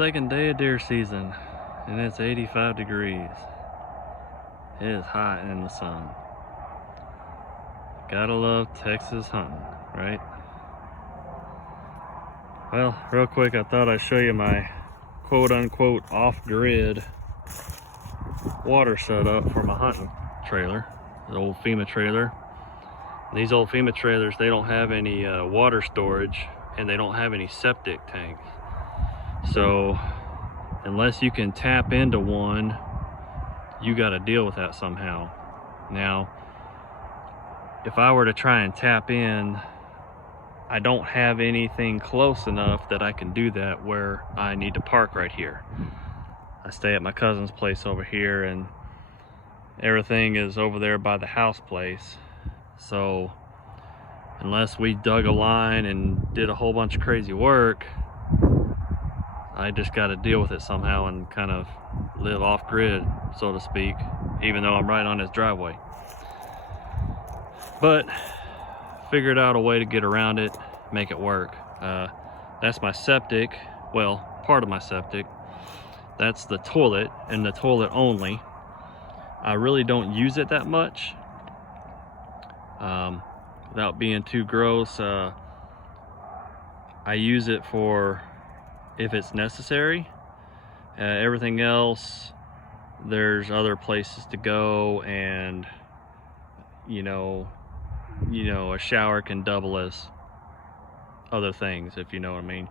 second day of deer season, and it's 85 degrees. It is hot in the sun. Gotta love Texas hunting, right? Well, real quick, I thought I'd show you my quote-unquote off-grid water setup for my hunting trailer, the old FEMA trailer. These old FEMA trailers, they don't have any water storage, and they don't have any septic tanks. So unless you can tap into one, you got to deal with that somehow. Now, if I were to try and tap in, I don't have anything close enough that I can do that where I need to park right here. I stay at my cousin's place over here, and everything is over there by the house place. So unless we dug a line and did a whole bunch of crazy work, I just got to deal with it somehow and kind of live off grid, so to speak, even though I'm right on his driveway. But figured out a way to get around it, make it work. That's my septic, well, part of my septic. That's the toilet, and the toilet only. I really don't use it that much. Without being too gross, I use it for if it's necessary. Everything else, there's other places to go, and you know, a shower can double as other things, if you know what I mean.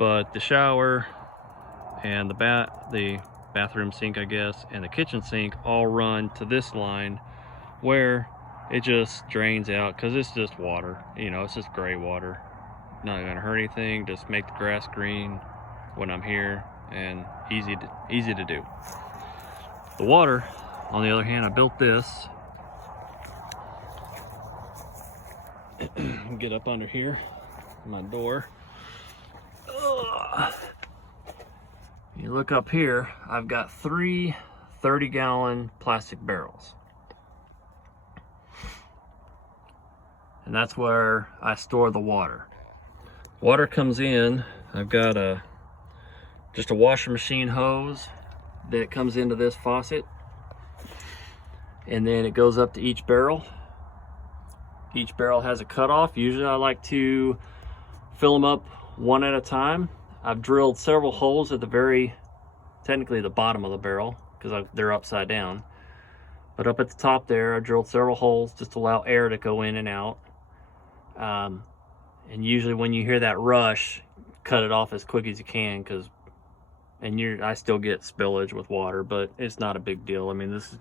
But the shower and the bathroom sink, I guess, and the kitchen sink all run to this line where it just drains out, because it's just water, it's just gray water. Not gonna hurt anything, just make the grass green when I'm here, and easy to do. The water, on the other hand, I built this. Get up under here, my door. Ugh. You look up here, I've got 3 30-gallon plastic barrels. And that's where I store the water. Water comes in, I've got just a washer machine hose that comes into this faucet, and then it goes up to each barrel. Each barrel has a cutoff. Usually I like to fill them up one at a time. I've drilled several holes at technically the bottom of the barrel, because they're upside down. But up at the top there, I drilled several holes just to allow air to go in and out. And usually when you hear that rush, cut it off as quick as you can, I still get spillage with water, but it's not a big deal. I mean, this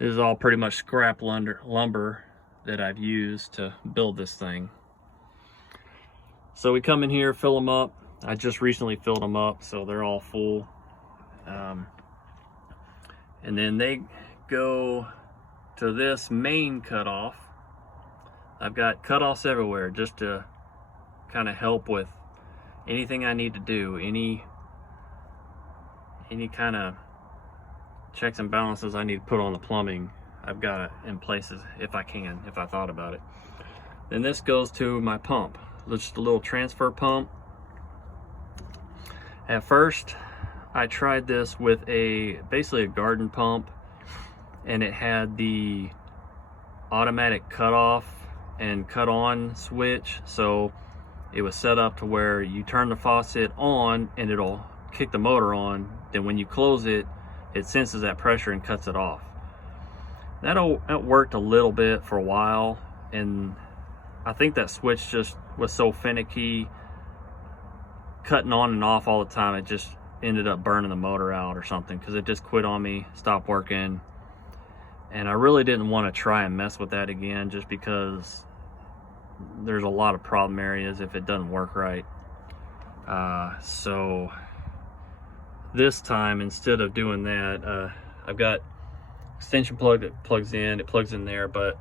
is all pretty much scrap lumber that I've used to build this thing. So we come in here, fill them up. I just recently filled them up, so they're all full. And then they go to this main cutoff. I've got cutoffs everywhere just to kind of help with anything I need to do, any kind of checks and balances I need to put on the plumbing. I've got it in places if I thought about it. Then this goes to my pump, just a little transfer pump. At first, I tried this with basically a garden pump, and it had the automatic cutoff and cut on switch. So it was set up to where you turn the faucet on and it'll kick the motor on. Then when you close it, it senses that pressure and cuts it off. That worked a little bit for a while, and I think that switch just was so finicky, cutting on and off all the time, it just ended up burning the motor out or something, because it just quit on me, stopped working. And I really didn't want to try and mess with that again, just because there's a lot of problem areas if it doesn't work right. So this time, instead of doing that, I've got extension plug that plugs in there, but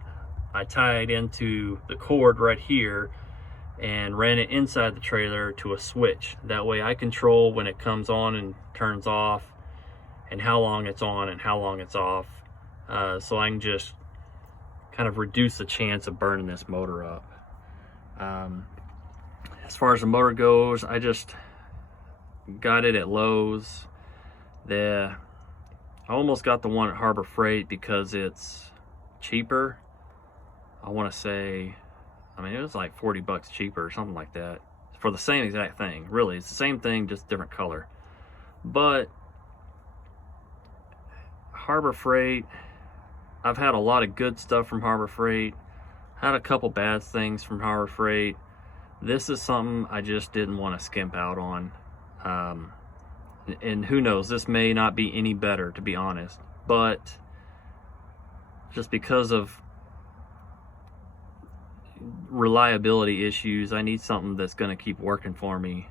I tied into the cord right here and ran it inside the trailer to a switch. That way I control when it comes on and turns off, and how long it's on and how long it's off, so I can just kind of reduce the chance of burning this motor up. As far as the motor goes, got it at Lowe's. I almost got the one at Harbor Freight because it's cheaper. I want to say, I mean, it was like 40 bucks cheaper or something like that for the same exact thing. Really, it's the same thing, just different color. But Harbor Freight, I've had a lot of good stuff from Harbor Freight, had a couple bad things from Harbor Freight. This is something I just didn't want to skimp out on. And who knows, this may not be any better, to be honest, but just because of reliability issues, I need something that's going to keep working for me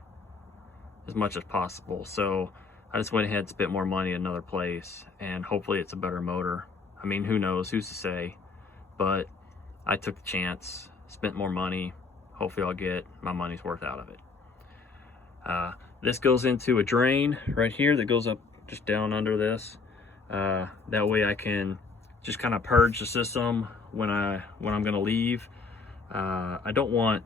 as much as possible. So I just went ahead and spent more money at another place, and hopefully it's a better motor. I mean, who knows, who's to say, but I took the chance, spent more money. Hopefully I'll get my money's worth out of it. This goes into a drain right here that goes up just down under this. That way I can just kind of purge the system when I'm gonna leave. I don't want,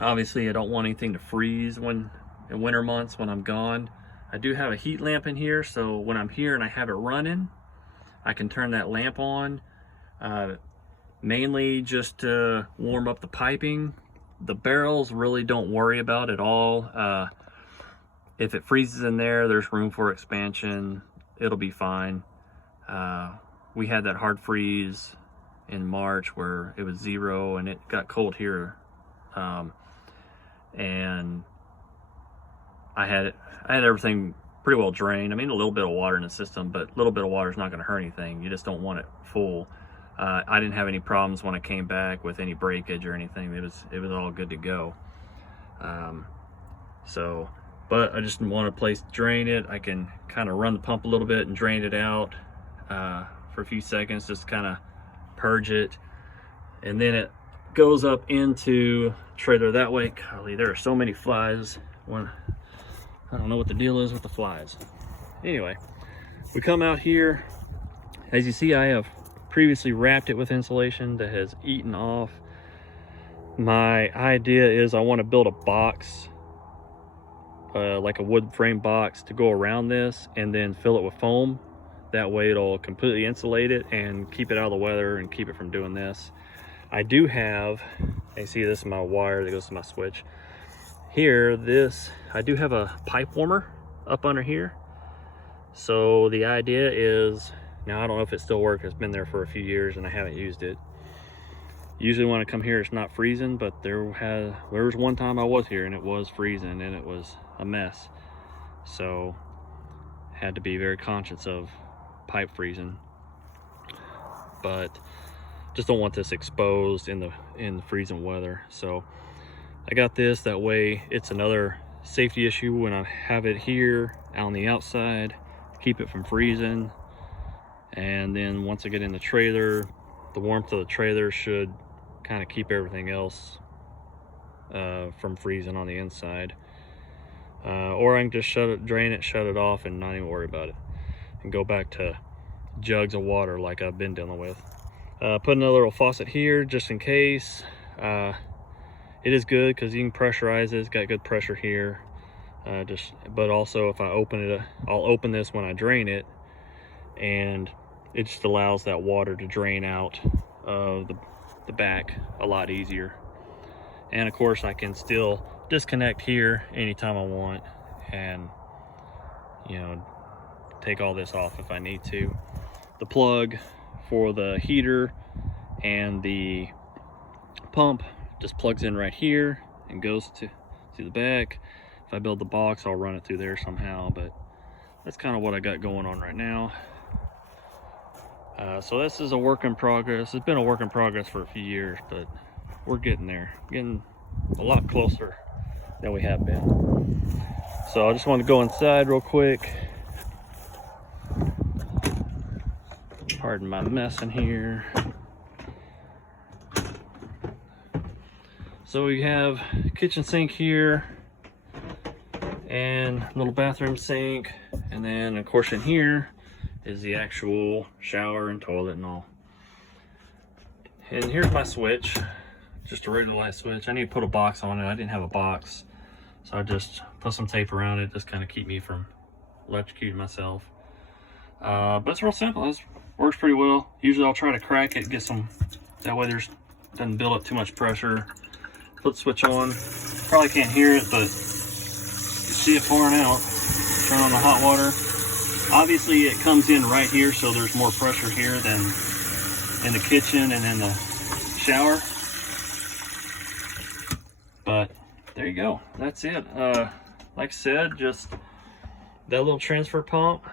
obviously I don't want anything to freeze in winter months when I'm gone. I do have a heat lamp in here, so when I'm here and I have it running, I can turn that lamp on, mainly just to warm up the piping. The barrels really don't worry about at all. If it freezes in there, there's room for expansion. It'll be fine. We had that hard freeze in March where it was 0 and it got cold here. And I had everything pretty well drained. I mean, a little bit of water in the system, but a little bit of water is not going to hurt anything. You just don't want it full. I didn't have any problems when I came back with any breakage or anything. It was all good to go. But I just want a place to drain it. I can kind of run the pump a little bit and drain it out for a few seconds, just kind of purge it. And then it goes up into trailer that way. Golly, there are so many flies. I don't know what the deal is with the flies. Anyway, we come out here. As you see, I have previously wrapped it with insulation that has eaten off. My idea is I want to build a box, like a wood frame box, to go around this and then fill it with foam. That way it'll completely insulate it and keep it out of the weather and keep it from doing this. I do have, you see this is my wire that goes to my switch. Here, I do have a pipe warmer up under here. So the idea is, now I don't know if it still works, it's been there for a few years and I haven't used it. Usually when I come here it's not freezing, but there was one time I was here and it was freezing and it was a mess. So had to be very conscious of pipe freezing, but just don't want this exposed in the freezing weather. So I got this, that way it's another safety issue when I have it here out on the outside, keep it from freezing. And then once I get in the trailer, the warmth of the trailer should kind of keep everything else from freezing on the inside. Or I can just drain it, shut it off, and not even worry about it, and go back to jugs of water like I've been dealing with. Put another little faucet here just in case. It is good because you can pressurize it. It's got good pressure here. But also if I open it, I'll open this when I drain it, and it just allows that water to drain out of the back a lot easier. And of course I can still disconnect here anytime I want and, you know, take all this off if I need to. The plug for the heater and the pump just plugs in right here and goes to the back. If I build the box, I'll run it through there somehow, but that's kind of what I got going on right now. So this is a work in progress. It's been a work in progress for a few years, but we're getting there, getting a lot closer than we have been. So I just want to go inside real quick. Pardon my mess in here. So we have kitchen sink here and little bathroom sink, and then of course in here is the actual shower and toilet and all. And here's my switch, just a regular light switch. I need to put a box on it. I didn't have a box, so I just put some tape around it, just kind of keep me from electrocuting myself. But it's real simple. It works pretty well. Usually I'll try to crack it, get some, that way doesn't build up too much pressure. Put the switch on. Probably can't hear it, but you see it pouring out. Turn on the hot water. Obviously it comes in right here, so there's more pressure here than in the kitchen and in the shower. But there you go. That's it. Like I said, just that little transfer pump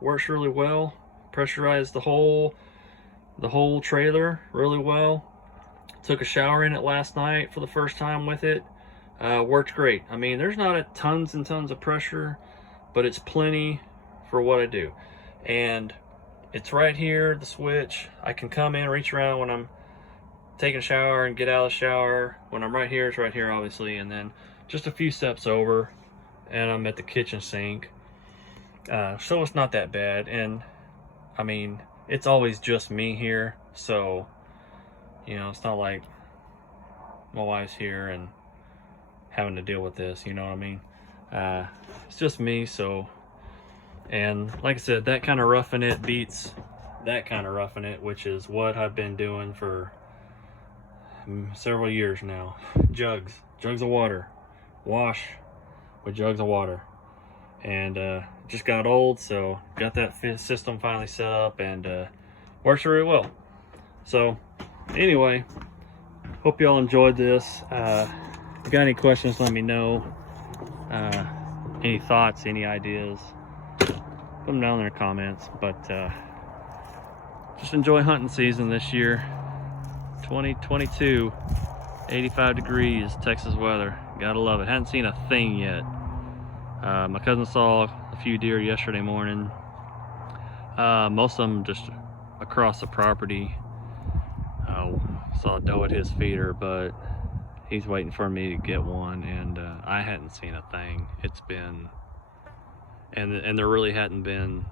works really well. Pressurized the whole trailer really well. Took a shower in it last night for the first time with it. Worked great. I mean, there's not tons and tons of pressure, but it's plenty for what I do. And it's right here, the switch. I can come in, reach around when I'm taking a shower and get out of the shower. When I'm right here, it's right here obviously, and then just a few steps over and I'm at the kitchen sink. So it's not that bad. And I mean, it's always just me here, so you know, it's not like my wife's here and having to deal with this, you know what I mean? It's just me, so, and like I said, that kind of roughing it beats that kind of roughing it, which is what I've been doing for several years now. Jugs of water, wash with jugs of water. And just got old, so got that system finally set up, and works really well. So anyway, hope y'all enjoyed this. If you got any questions, let me know. Any thoughts, any ideas, put them down in the comments. But just enjoy hunting season this year. 2022, 85 degrees, Texas weather. Gotta love it. Hadn't seen a thing yet. My cousin saw a few deer yesterday morning. Most of them just across the property. Saw a doe at his feeder, but he's waiting for me to get one, and I hadn't seen a thing. It's been, and there really hadn't been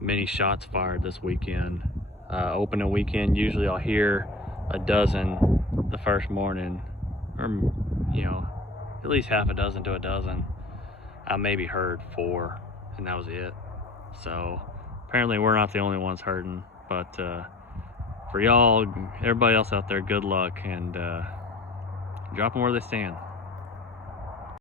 many shots fired this weekend. Opening weekend, usually I'll hear a dozen the first morning, or you know, at least half a dozen to a dozen. I maybe heard 4, and that was it. So apparently we're not the only ones hurting, but for y'all, everybody else out there, good luck, and drop them where they stand.